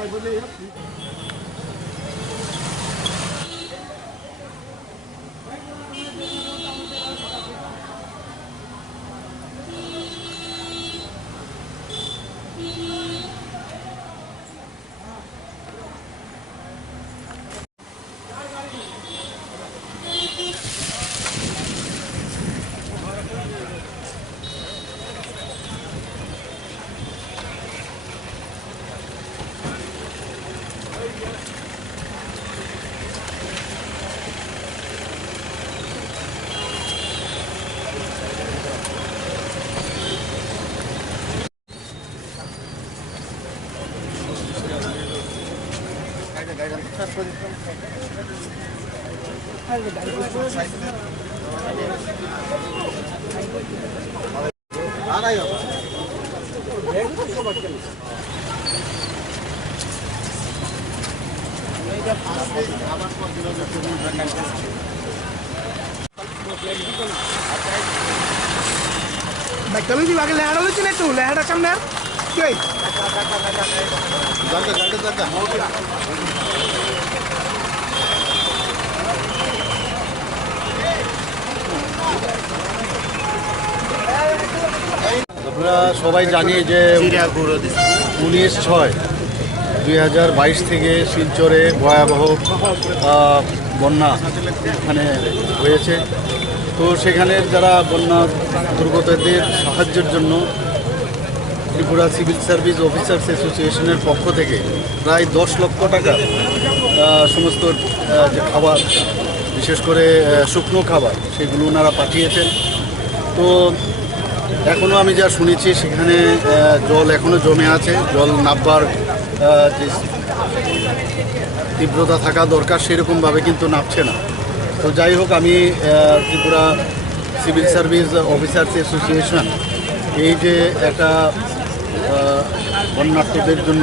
Kalau di bagian leher lu cina tuh leher asam leher, cuy. Jaga. আমরা সবাই জানি যে 19/6/2022 থেকে শিলচরে ভয়াবহ বন্যা এখানে হয়েছে। তো সেখানে যারা বন্যা দুর্গতদের সাহায্যের জন্য ত্রিপুরা সিভিল সার্ভিস অফিসার্স অ্যাসোসিয়েশনের পক্ষ থেকে প্রায় 10 লক্ষ টাকা সমস্ত যে খাবার, বিশেষ করে শুকনো খাবার, সেগুলো ওনারা পাঠিয়েছেন। তো এখনও আমি যা শুনেছি সেখানে জল এখনও জমে আছে, জল নামবার যে তীব্রতা থাকা দরকার সেরকমভাবে কিন্তু নামছে না। তো যাই হোক, আমি Tripura civil service officers association এই যে একটা বন্যার্থদের জন্য,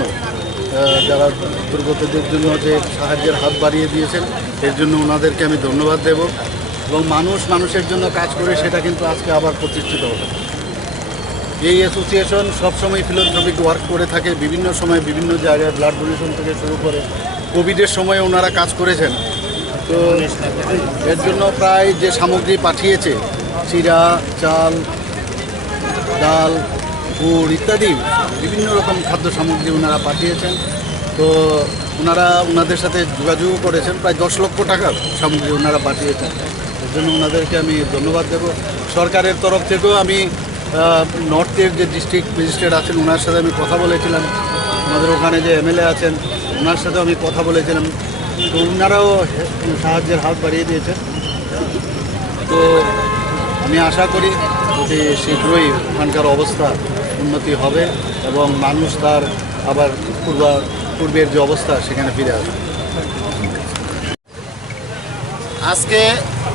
যারা দুর্গতদের জন্য যে সাহায্যের হাত বাড়িয়ে দিয়েছেন, এর জন্য ওনাদেরকে আমি ধন্যবাদ দেব। এবং মানুষের জন্য কাজ করে সেটা কিন্তু আজকে আবার প্রতিষ্ঠিত হবে। এই অ্যাসোসিয়েশন সবসময় ফিলান্থ্রপিক ওয়ার্ক করে থাকে, বিভিন্ন সময় বিভিন্ন জায়গায় ব্লাড ডোনেশন থেকে শুরু করে কোভিডের সময় ওনারা কাজ করেছেন। তো এর জন্য প্রায় যে সামগ্রী পাঠিয়েছে, চিরা, চাল, ডাল, গুড় ইত্যাদি বিভিন্ন রকম খাদ্য সামগ্রী ওনারা পাঠিয়েছেন। তো ওনাদের সাথে যোগাযোগ করেছেন, প্রায় 10 লক্ষ টাকার সামগ্রী ওনারা পাঠিয়েছেন। এর জন্য ওনাদেরকে আমি ধন্যবাদ দেব। সরকারের তরফ থেকেও আমি নর্থের যে ডিস্ট্রিক্ট ম্যাজিস্ট্রেট আছেন ওনার সাথে আমি কথা বলেছিলাম, আমাদের ওখানে যে এমএলএ আছেন ওনার সাথেও আমি কথা বলেছিলাম। তো ওনারাও সাহায্যের হাত বাড়িয়ে দিয়েছেন। তো আমি আশা করি যে শীঘ্রই ওখানকার অবস্থা উন্নতি হবে এবং মানুষ তার আবার পূর্বের যে অবস্থা সেখানে ফিরে আসবে। আজকে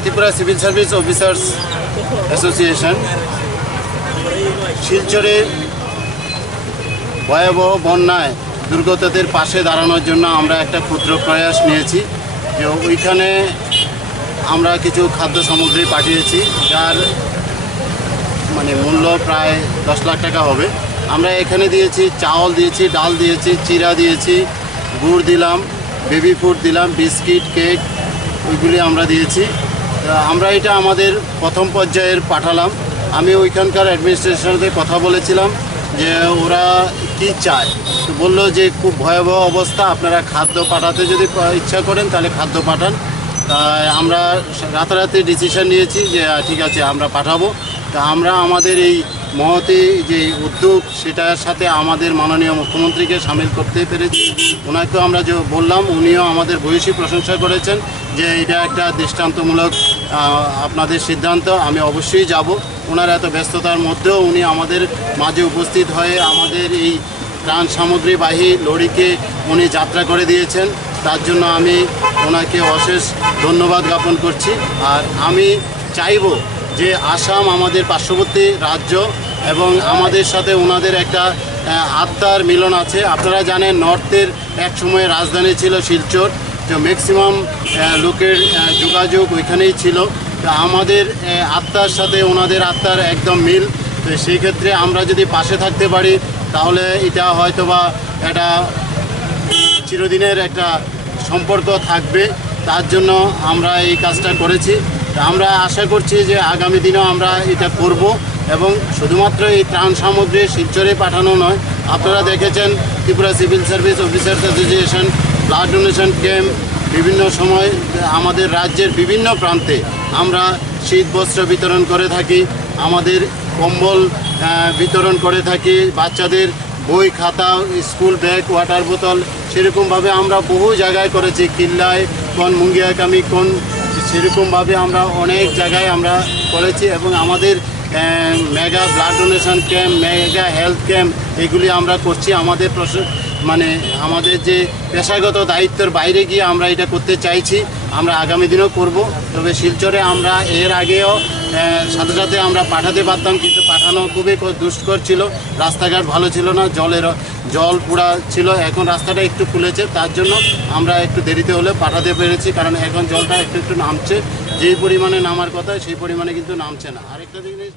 Tripura civil service officers association শিলচরে ভয়াবহ বন্যায় দুর্গতদের পাশে দাঁড়ানোর জন্য আমরা একটা ক্ষুদ্র প্রয়াস নিয়েছি। যে ওইখানে আমরা কিছু খাদ্য সামগ্রী পাঠিয়েছি, যার মূল্য প্রায় 10 লাখ টাকা হবে। আমরা এখানে দিয়েছি চাউল দিয়েছি, ডাল দিয়েছি, চিরা দিয়েছি, গুড় দিলাম, বেবি ফুড দিলাম, বিস্কিট, কেক, ওইগুলি আমরা দিয়েছি। আমরা এটা আমাদের প্রথম পর্যায়ের পাঠালাম। আমি ওইখানকার অ্যাডমিনিস্ট্রেশনতে কথা বলেছিলাম যে ওরা কি চায়। তো বললো যে খুব ভয়াবহ অবস্থা, আপনারা খাদ্য পাঠাতে যদি ইচ্ছা করেন তাহলে খাদ্য পাঠান। তাই আমরা রাতারাতি ডিসিশন নিয়েছি যে ঠিক আছে আমরা পাঠাবো। তা আমরা আমাদের এই মহতি যে উদ্যোগ সেটার সাথে আমাদের মাননীয় মুখ্যমন্ত্রীকে সামিল করতে পেরেছি। ওনাকেও আমরা যে বললাম, উনিও আমাদের ভূয়সী প্রশংসা করেছেন যে এটা একটা দৃষ্টান্তমূলক আপনাদের সিদ্ধান্ত, আমি অবশ্যই যাব। ওনার এত ব্যস্ততার মধ্যেও উনি আমাদের মাঝে উপস্থিত হয়ে আমাদের এই ত্রাণ সামগ্রীবাহী লরিকে উনি যাত্রা করে দিয়েছেন। তার জন্য আমি ওনাকে অশেষ ধন্যবাদ জ্ঞাপন করছি। আর আমি চাইব যে আসাম আমাদের পার্শ্ববর্তী রাজ্য এবং আমাদের সাথে ওনাদের একটা আত্মার মিলন আছে। আপনারা জানেন নর্থের এক সময় রাজধানী ছিল শিলচর, তো ম্যাক্সিমাম লোকের যোগাযোগ ওইখানেই ছিল। তো আমাদের আত্মার সাথে ওনাদের আত্মার একদম মিল। তো সেই ক্ষেত্রে আমরা যদি পাশে থাকতে পারি তাহলে এটা হয়তোবা একটা চিরদিনের একটা সম্পর্ক থাকবে, তার জন্য আমরা এই কাজটা করেছি। আমরা আশা করছি যে আগামী দিনেও আমরা এটা করব এবং শুধুমাত্র এই ত্রাণ সামগ্রী শিলচরে পাঠানো নয়, আপনারা দেখেছেন Tripura civil service officers association blood donation camp বিভিন্ন সময় আমাদের রাজ্যের বিভিন্ন প্রান্তে আমরা শীত বস্ত্র বিতরণ করে থাকি, আমাদের কম্বল বিতরণ করে থাকি, বাচ্চাদের বই খাতা স্কুল ব্যাগ ওয়াটার বোতল সেরকমভাবে আমরা বহু জায়গায় করেছি, কিল্লায় কোন মুঙ্গিয়াকামি কোন সেরকমভাবে আমরা অনেক জায়গায় আমরা করেছি এবং আমাদের mega blood donation camp, mega health camp এগুলি আমরা করছি। আমাদের মানে আমাদের যে পেশাগত দায়িত্বের বাইরে গিয়ে আমরা এটা করতে চাইছি, আমরা আগামী দিনেও করব। তবে শিলচরে আমরা এর আগেও সাথে সাথে আমরা পাঠাতে পারতাম, কিন্তু পাঠানো খুবই দুষ্কর ছিল, রাস্তাঘাট ভালো ছিল না, জল পুরা ছিল। এখন রাস্তাটা একটু খুলেছে, তার জন্য আমরা একটু দেরিতে হলে পাঠাতে পেরেছি, কারণ এখন জলটা একটু একটু নামছে, যেই পরিমাণে নামার কথা সেই পরিমাণে কিন্তু নামছে না। আরেকটা জিনিস